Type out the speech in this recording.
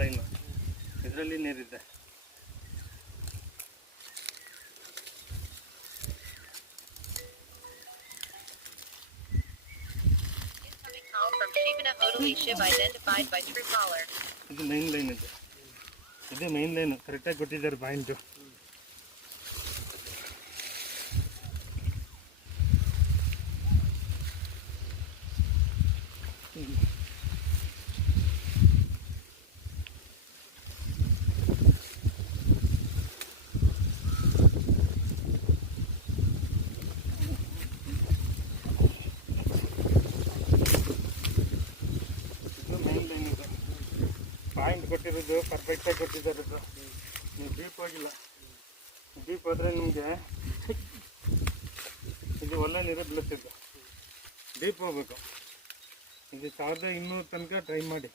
Line ಇದರಲ್ಲಿ ನೀರಿದೆ. ಇದು ಮೈನ್ ಲೈನ್ ಇದೆ, ಇದು ಮೈನ್ ಲೈನು ಕರೆಕ್ಟಾಗಿ ಕೊಟ್ಟಿದ್ದಾರೆ ಪಾಯಿಂಟು. ಪಾಯಿಂಟ್ ಕೊಟ್ಟಿರೋದು ಪರ್ಫೆಕ್ಟಾಗಿ ಕೊಟ್ಟಿದ್ದಾರೆ. ನೀವು ಡೀಪ್ ಹೋಗಿಲ್ಲ, ಡೀಪ್ ಹೋದರೆ ನಿಮಗೆ ಇದು ಒಳ್ಳೆ ನೀರೇ ಬೀಳುತ್ತಿದ್ದು. ಡೀಪ್ ಹೋಗ್ಬೇಕು. ಇದು 1200 ತನಕ ಟ್ರೈ ಮಾಡಿ.